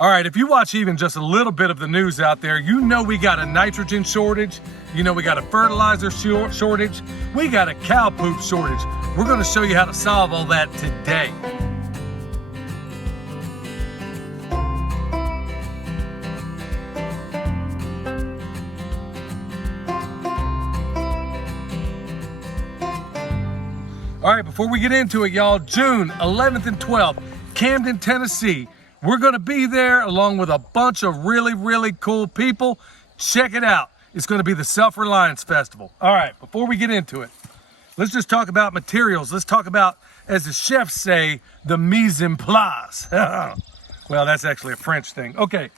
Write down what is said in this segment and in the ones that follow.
All right, if you watch even just a little bit of the news out there, you know we got a nitrogen shortage, you know we got a fertilizer shortage, we got a cow poop shortage. We're gonna show you how to solve all that today. All right, before we get into it, y'all, June 11th and 12th, Camden, Tennessee. We're gonna be there along with a bunch of really cool people. Check it out. It's gonna be the Self-Reliance Festival. All right, before we get into it, let's just talk about materials. Let's talk about, as the chefs say, the mise en place. Well, that's actually a French thing. Okay,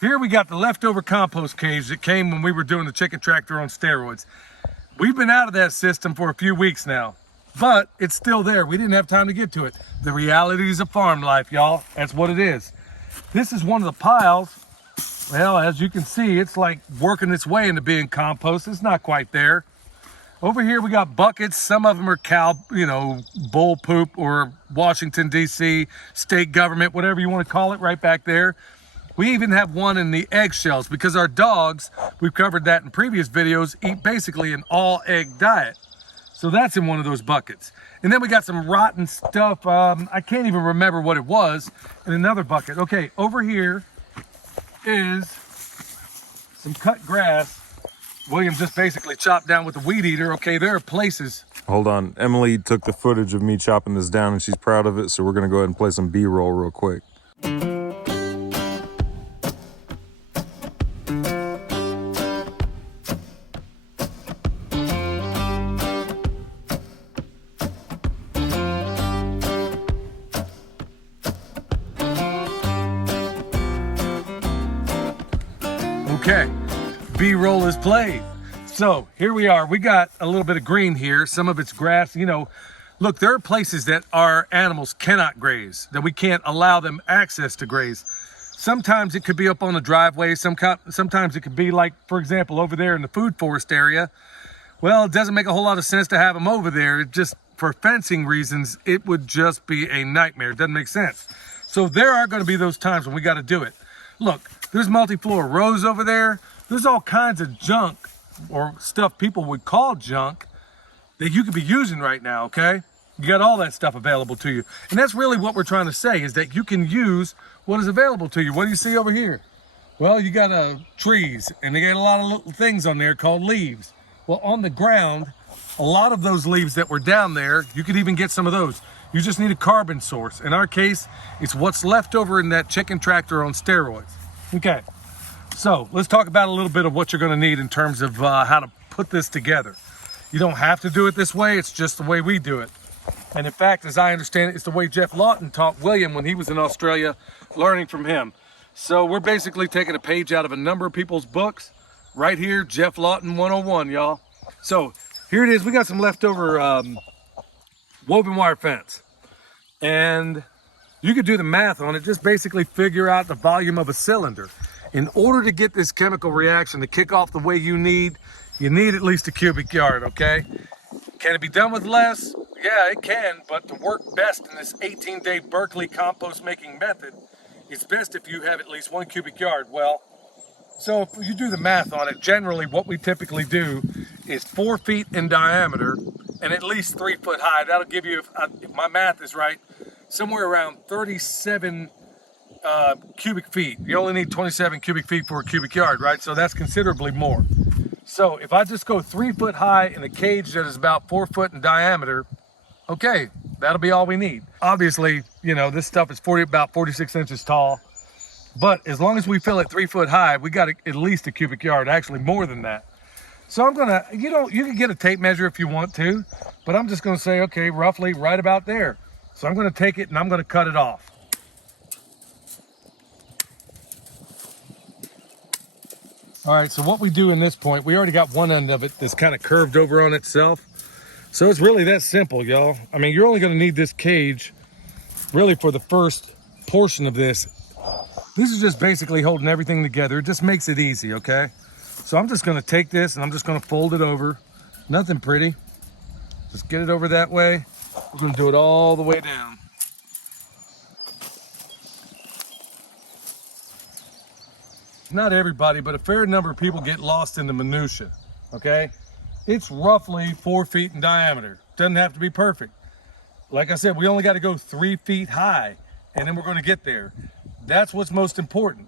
here we got the leftover compost cage that came when we were doing the chicken tractor on steroids. We've been out of that system for a few weeks now, but it's still there. We didn't have time to get to it. The realities of farm life, y'all. That's what it is. This is one of the piles. Well, as you can see, it's like working its way into being compost. It's not quite there. Over here, we got buckets. Some of them are cow, bull poop, or Washington, D.C., state government, whatever you want to call it, right back there. We even have one in the eggshells because our dogs, we've covered that in previous videos, eat basically an all-egg diet. So that's in one of those buckets. And then we got some rotten stuff. I can't even remember what it was in another bucket. Okay, over here is some cut grass. William just basically chopped down with the weed eater. Okay, there are places. Hold on. Emily took the footage of me chopping this down and she's proud of it. So we're going to go ahead and play some B-roll real quick. Okay, B-roll is played. So here we are. We got a little bit of green here. Some of it's grass. Look, there are places that our animals cannot graze, that we can't allow them access to graze. Sometimes it could be up on the driveway. Sometimes it could be like, for example, over there in the food forest area. Well, it doesn't make a whole lot of sense to have them over there. It just, for fencing reasons, it would just be a nightmare. It doesn't make sense. So there are going to be those times when we got to do it. Look, there's multi-floor rows over there. There's all kinds of junk, or stuff people would call junk, that you could be using right now, okay? You got all that stuff available to you. And that's really what we're trying to say, is that you can use what is available to you. What do you see over here? Well, you got trees, and they got a lot of little things on there called leaves. Well, on the ground, a lot of those leaves that were down there, you could even get some of those. You just need a carbon source. In our case, it's what's left over in that chicken tractor on steroids. Okay, so let's talk about a little bit of what you're gonna need in terms of how to put this together. You don't have to do it this way, it's just the way we do it. And in fact, as I understand it, it's the way Jeff Lawton taught William when he was in Australia, learning from him. So we're basically taking a page out of a number of people's books. Right here, Jeff Lawton 101, y'all. So here it is, we got some leftover woven wire fence. And you could do the math on it, just basically figure out the volume of a cylinder. In order to get this chemical reaction to kick off the way you need at least a cubic yard, okay? Can it be done with less? Yeah, it can, but to work best in this 18-day Berkeley compost making method, it's best if you have at least 1 cubic yard. Well, so if you do the math on it, generally what we typically do is 4 feet in diameter and at least 3 foot high. That'll give you, if my math is right, somewhere around 37 cubic feet. You only need 27 cubic feet for a cubic yard, right? So that's considerably more. So if I just go 3 foot high in a cage that is about 4 foot in diameter, okay, that'll be all we need. Obviously, this stuff is about 46 inches tall, but as long as we fill it 3 foot high, we got at least a cubic yard, actually more than that. So I'm gonna, you can get a tape measure if you want to, but I'm just gonna say, okay, roughly right about there. So I'm gonna take it and I'm gonna cut it off. All right, so what we do in this point, we already got one end of it that's kind of curved over on itself. So it's really that simple, y'all. I mean, you're only gonna need this cage really for the first portion of this. This is just basically holding everything together. It just makes it easy, okay? So I'm just gonna take this and I'm just gonna fold it over. Nothing pretty. Just get it over that way. We're gonna do it all the way down. not everybody, but a fair number of people get lost in the minutia, okay? It's roughly 4 feet in diameter. Doesn't have to be perfect. Like I said, we only got to go 3 feet high, and then we're going to get there. That's what's most important.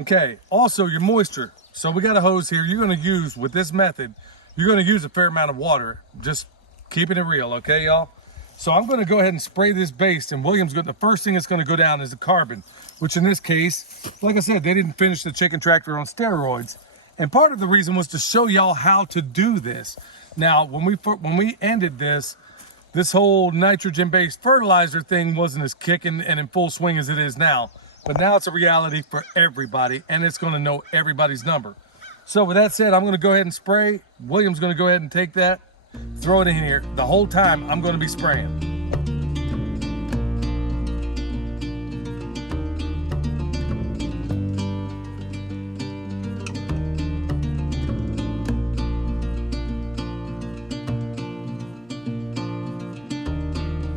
Okay, also your moisture. So we got a hose here. You're going to use, with this method, you're going to use a fair amount of water. Just keeping it real, okay, y'all? So I'm going to go ahead and spray this base, and the first thing that's going to go down is the carbon, which in this case, like I said, they didn't finish the chicken tractor on steroids. And part of the reason was to show y'all how to do this. Now, when we ended this whole nitrogen-based fertilizer thing wasn't as kicking and in full swing as it is now. But now it's a reality for everybody, and it's going to know everybody's number. So with that said, I'm going to go ahead and spray. William's going to go ahead and take that, throw it in here. The whole time, I'm going to be spraying.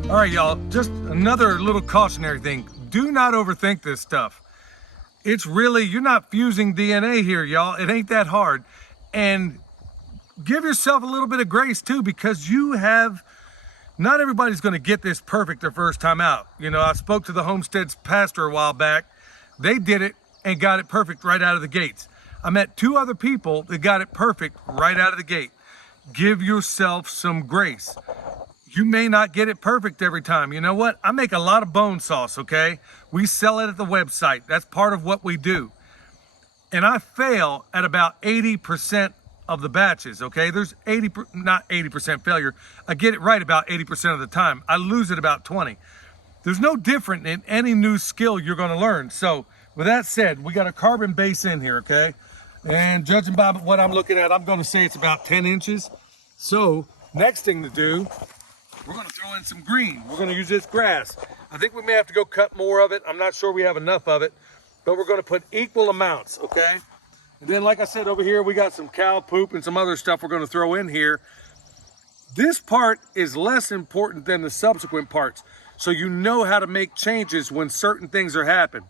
All right, y'all, just another little cautionary thing. Do not overthink this stuff. It's really, you're not fusing DNA here, y'all. It ain't that hard. And give yourself a little bit of grace too, because not everybody's gonna get this perfect their first time out. You know, I spoke to the Homestead's pastor a while back. They did it and got it perfect right out of the gates. I met 2 other people that got it perfect right out of the gate. Give yourself some grace. You may not get it perfect every time. You know what? I make a lot of bone sauce, okay? We sell it at the website. That's part of what we do. And I fail at about 80% of the batches, okay? There's not 80% failure. I get it right about 80% of the time. I lose it about 20. There's no different in any new skill you're gonna learn. So with that said, we got a carbon base in here, okay? And judging by what I'm looking at, I'm gonna say it's about 10 inches. So next thing to do, we're gonna throw in some green. We're gonna use this grass. I think we may have to go cut more of it. I'm not sure we have enough of it, but we're gonna put equal amounts, okay? And then like I said, over here, we got some cow poop and some other stuff we're gonna throw in here. This part is less important than the subsequent parts. So you know how to make changes when certain things are happening.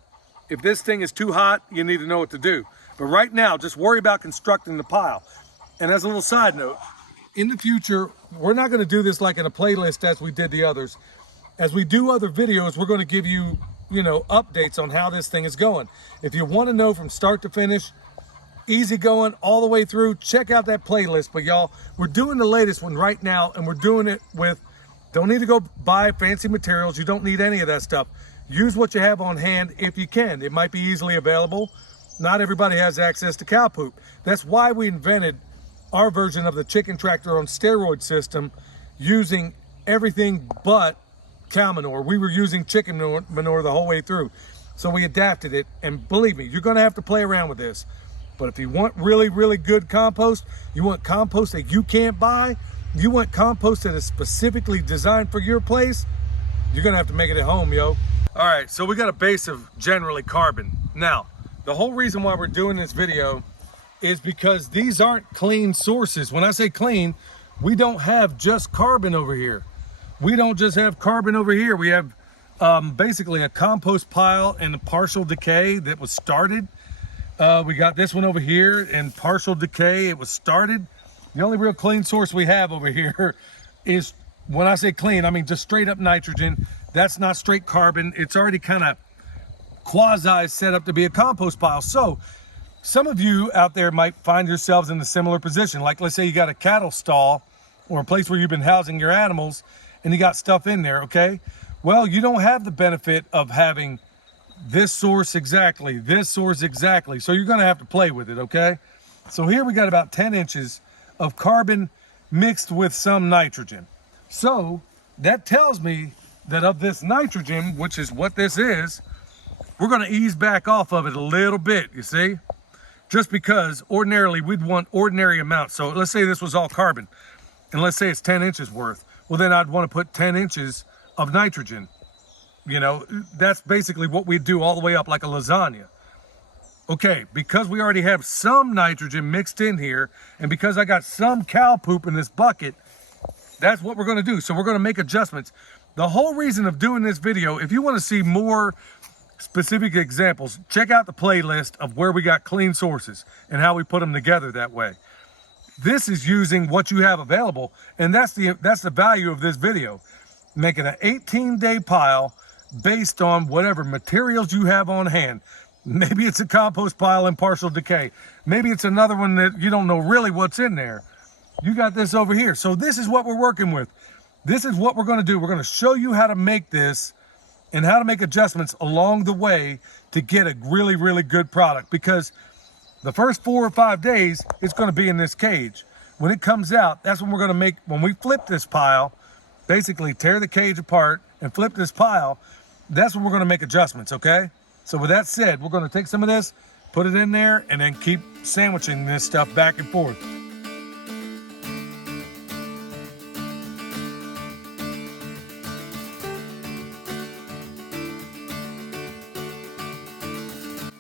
If this thing is too hot, you need to know what to do. But right now, just worry about constructing the pile. And as a little side note, in the future, we're not going to do this like in a playlist as we did the others. As we do other videos, we're going to give you, updates on how this thing is going. If you want to know from start to finish, easy going all the way through, check out that playlist. But y'all, we're doing the latest one right now, and we're doing it with, don't need to go buy fancy materials. You don't need any of that stuff. Use what you have on hand if you can. It might be easily available. Not everybody has access to cow poop. That's why we invented our version of the chicken tractor on steroid system, using everything but cow manure. We were using chicken manure the whole way through. So we adapted it, and believe me, you're gonna have to play around with this. But if you want really, really good compost, you want compost that you can't buy, you want compost that is specifically designed for your place, you're gonna have to make it at home, yo. All right, so we got a base of generally carbon. Now, the whole reason why we're doing this video is because these aren't clean sources. When I say clean, we don't have just carbon over here. We don't just have carbon over here. We have basically a compost pile in the partial decay that was started. We got this one over here in partial decay. It was started. The only real clean source we have over here is, when I say clean, I mean just straight up nitrogen. That's not straight carbon. It's already kind of quasi set up to be a compost pile. So some of you out there might find yourselves in a similar position. Like, let's say you got a cattle stall or a place where you've been housing your animals and you got stuff in there, okay? Well, you don't have the benefit of having this source exactly, this source exactly. So you're gonna have to play with it, okay? So here we got about 10 inches of carbon mixed with some nitrogen. So that tells me that of this nitrogen, which is what this is, we're gonna ease back off of it a little bit, you see? Just because ordinarily we'd want ordinary amounts. So let's say this was all carbon, and let's say it's 10 inches worth. Well, then I'd want to put 10 inches of nitrogen. You know, that's basically what we do all the way up like a lasagna. Okay, because we already have some nitrogen mixed in here, and because I got some cow poop in this bucket, that's what we're gonna do. So we're gonna make adjustments. The whole reason of doing this video, if you wanna see more specific examples, check out the playlist of where we got clean sources and how we put them together that way. This is using what you have available, and that's the value of this video. Making an 18-day pile based on whatever materials you have on hand. Maybe it's a compost pile in partial decay. Maybe it's another one that you don't know really what's in there. You got this over here. So this is what we're working with. This is what we're going to do. We're going to show you how to make this and how to make adjustments along the way to get a really, really good product, because the first 4 or 5 days, it's going to be in this cage. When it comes out, that's when we're going to make, when we flip this pile, basically tear the cage apart and flip this pile, that's when we're going to make adjustments, okay? So with that said, we're going to take some of this, put it in there, and then keep sandwiching this stuff back and forth.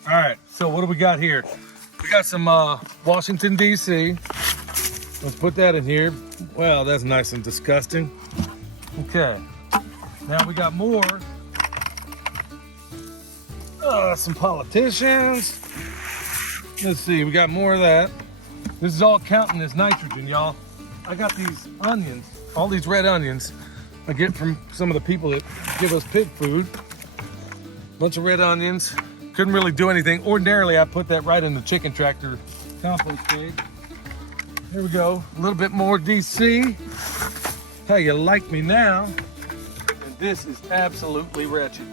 All right, so what do we got here? We got some Washington, D.C. Let's put that in here. Well, that's nice and disgusting. Okay, now we got more. Some politicians. Let's see, we got more of that. This is all counting as nitrogen, y'all. I got these onions, all these red onions I get from some of the people that give us pig food. Bunch of red onions. Couldn't really do anything. Ordinarily, I put that right in the chicken tractor compost cage. Here we go, a little bit more DC. How you like me now? And this is absolutely wretched.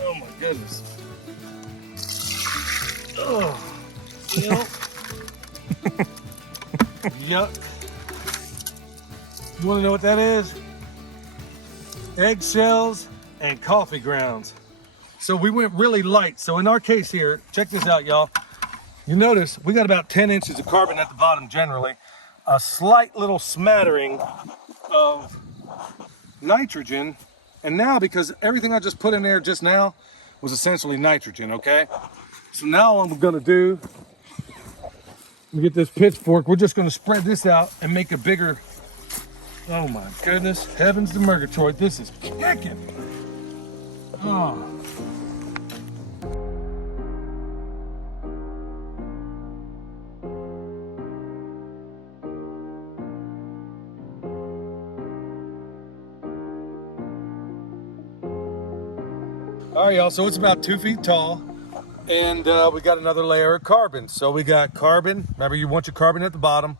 Oh my goodness. Oh, yuck. You wanna know what that is? Eggshells and coffee grounds. So we went really light. So in our case here, check this out, y'all. You notice we got about 10 inches of carbon at the bottom generally, a slight little smattering of nitrogen, and now because everything I just put in there just now was essentially nitrogen, okay? So now what I'm gonna do, let me get this pitchfork, we're just gonna spread this out and make a bigger, oh my goodness, heavens to Murgatroyd, this is kicking. Oh. All right, y'all, so it's about 2 feet tall, and we got another layer of carbon. So we got carbon, remember you want your carbon at the bottom,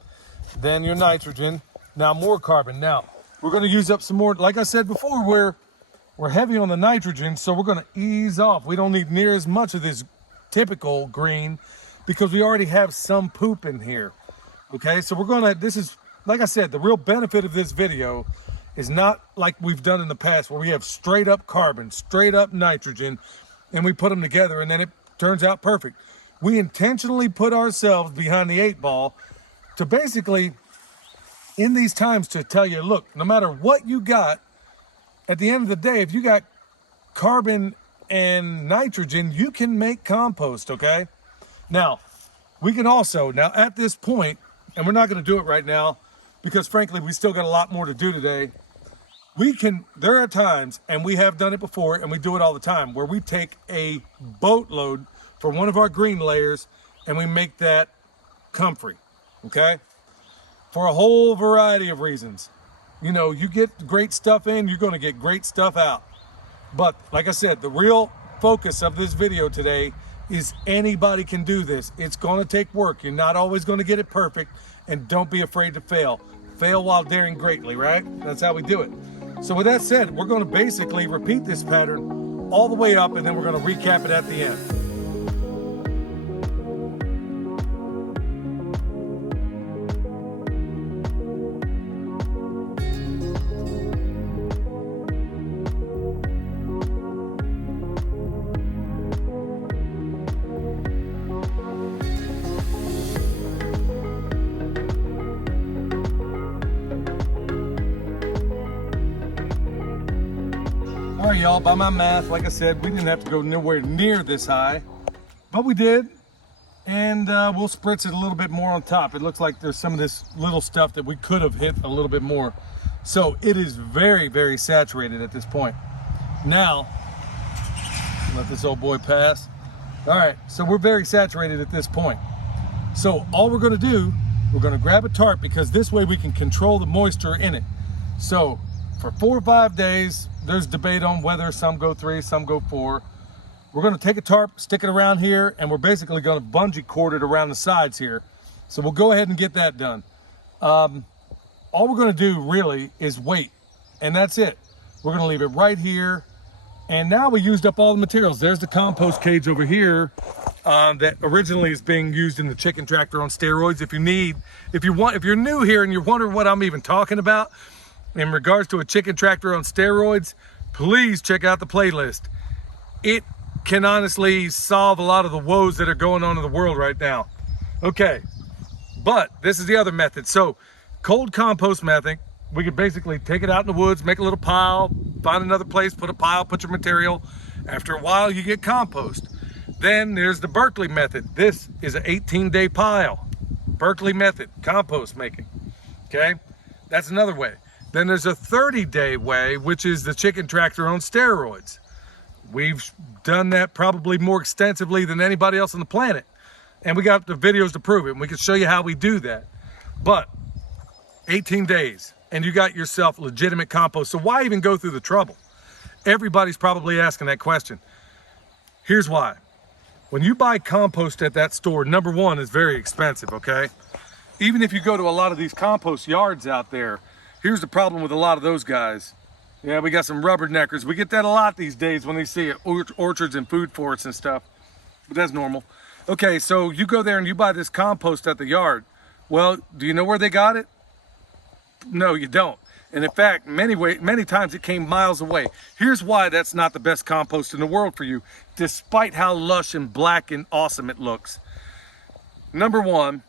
then your nitrogen, now more carbon. Now, we're gonna use up some more, like I said before, we're heavy on the nitrogen, so we're gonna ease off. We don't need near as much of this typical green because we already have some poop in here, okay? So we're gonna, this is, like I said, the real benefit of this video is not like we've done in the past where we have straight up carbon, straight up nitrogen, and we put them together and then it turns out perfect. We intentionally put ourselves behind the 8 ball to basically, in these times, to tell you, look, no matter what you got, at the end of the day, if you got carbon and nitrogen, you can make compost, okay? Now, we can also, now at this point, and we're not gonna do it right now, because frankly, we still got a lot more to do today. There are times, and we have done it before, and we do it all the time, where we take a boatload for one of our green layers, and we make that comfrey, okay? For a whole variety of reasons. You know, you get great stuff in, you're gonna get great stuff out. But like I said, the real focus of this video today is anybody can do this. It's gonna take work. You're not always gonna get it perfect, and don't be afraid to fail. Fail while daring greatly, right? That's how we do it. So with that said, we're gonna basically repeat this pattern all the way up, and then we're gonna recap it at the end. All right, y'all, by my math, like I said, we didn't have to go nowhere near this high, but we did. And we'll spritz it a little bit more on top. It looks like there's some of this little stuff that we could have hit a little bit more. So it is very, very saturated at this point. Now, Let this old boy pass. All right, so we're very saturated at this point. So all we're gonna do, we're gonna grab a tarp, because this way we can control the moisture in it. So for 4 or 5 days, there's debate on whether some go 3, some go 4. We're gonna take a tarp, stick it around here, and we're basically gonna bungee cord it around the sides here. So we'll go ahead and get that done. All we're gonna do really is wait, and that's it. We're gonna leave it right here. And now we used up all the materials. There's the compost cage over here that originally is being used in the chicken tractor on steroids. If you're new here and you're wondering what I'm even talking about in regards to a chicken tractor on steroids, please check out the playlist. It can honestly solve a lot of the woes that are going on in the world right now. Okay, but this is the other method. So cold compost method, we could basically take it out in the woods, make a little pile, find another place, put a pile, put your material. After a while, you get compost. Then there's the Berkeley method. This is an 18-day pile. Berkeley method, compost making, okay? That's another way. Then there's a 30-day way, which is the chicken tractor on steroids. We've done that probably more extensively than anybody else on the planet. And we got the videos to prove it, and we can show you how we do that. But 18 days. And you got yourself legitimate compost. So why even go through the trouble? Everybody's probably asking that question. Here's why. When you buy compost at that store, number one, it's very expensive, okay? Even if you go to a lot of these compost yards out there, here's the problem with a lot of those guys. Yeah, we got some rubberneckers. We get that a lot these days when they see it, orchards and food forests and stuff. But that's normal. Okay, so you go there and you buy this compost at the yard. Well, do you know where they got it? No, you don't. And in fact, many times it came miles away. Here's why that's not the best compost in the world for you, despite how lush and black and awesome it looks. Number one,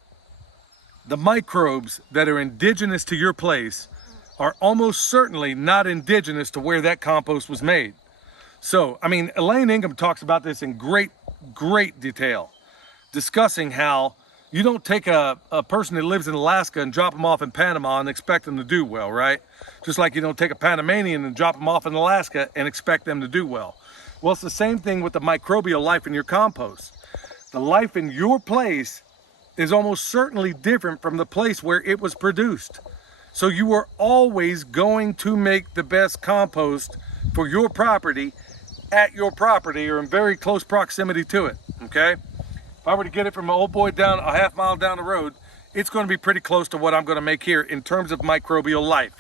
the microbes that are indigenous to your place are almost certainly not indigenous to where that compost was made. So, I mean, Elaine Ingham talks about this in great detail, discussing how you don't take a person that lives in Alaska and drop them off in Panama and expect them to do well, right? Just like you don't take a Panamanian and drop them off in Alaska and expect them to do well. Well, it's the same thing with the microbial life in your compost. The life in your place is almost certainly different from the place where it was produced. So you are always going to make the best compost for your property at your property or in very close proximity to it, okay? If I were to get it from an old boy down a half mile down the road, it's going to be pretty close to what I'm going to make here in terms of microbial life.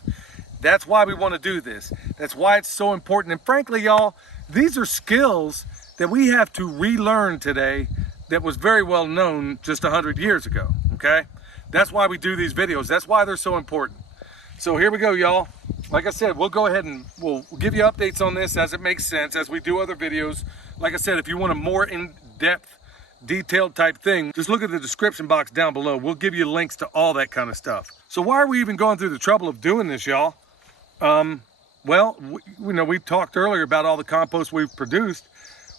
That's why we want to do this. That's why it's so important. And frankly, y'all, these are skills that we have to relearn today that was very well known just 100 years ago, okay? That's why we do these videos. That's why they're so important. So here we go, y'all. Like I said, we'll go ahead and we'll give you updates on this as it makes sense, as we do other videos. Like I said, if you want a more in-depth, detailed type thing, just look at the description box down below. We'll give you links to all that kind of stuff. So why are we even going through the trouble of doing this, y'all? Well, we've talked earlier about all the compost we've produced.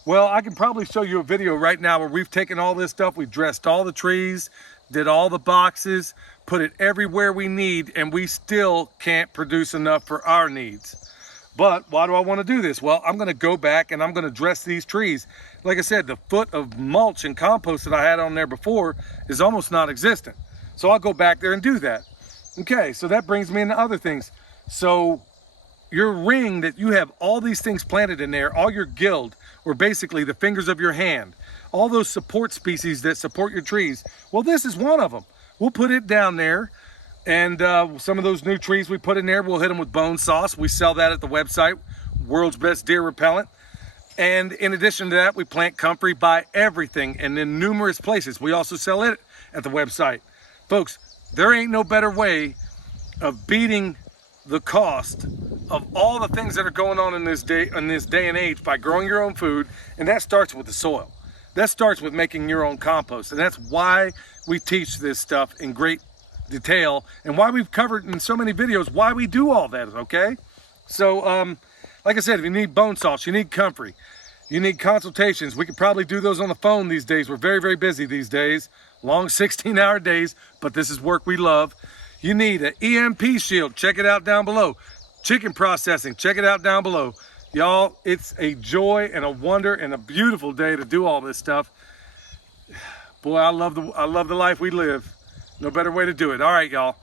Well, I can probably show you a video right now where we've taken all this stuff, we dressed all the trees, did all the boxes, put it everywhere we need, and we still can't produce enough for our needs. But why do I want to do this? Well, I'm going to go back and I'm going to dress these trees. Like I said, the foot of mulch and compost that I had on there before is almost non-existent. So I'll go back there and do that. Okay, so that brings me into other things. So your ring that you have all these things planted in there, all your guild, or basically the fingers of your hand, all those support species that support your trees, well, this is one of them. We'll put it down there. And some of those new trees we put in there, we'll hit them with bone sauce. We sell that at the website, World's Best Deer Repellent. And in addition to that, we plant comfrey, buy everything, and in numerous places. We also sell it at the website. Folks, there ain't no better way of beating the cost of all the things that are going on in this day and age by growing your own food, and that starts with the soil. That starts with making your own compost, and that's why we teach this stuff in great detail and why we've covered in so many videos why we do all that, okay? So like I said, if you need bone salts, you need comfrey, you need consultations, we could probably do those on the phone these days. We're very busy these days, long 16-hour days, but this is work we love. You need an EMP shield, check it out down below. Chicken processing, check it out down below. Y'all, it's a joy and a wonder and a beautiful day to do all this stuff. Boy, I love the life we live. No better way to do it. All right, y'all.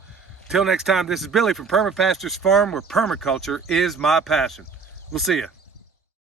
Till next time, this is Billy from Perma Pastures Farm, where permaculture is my passion. We'll see you.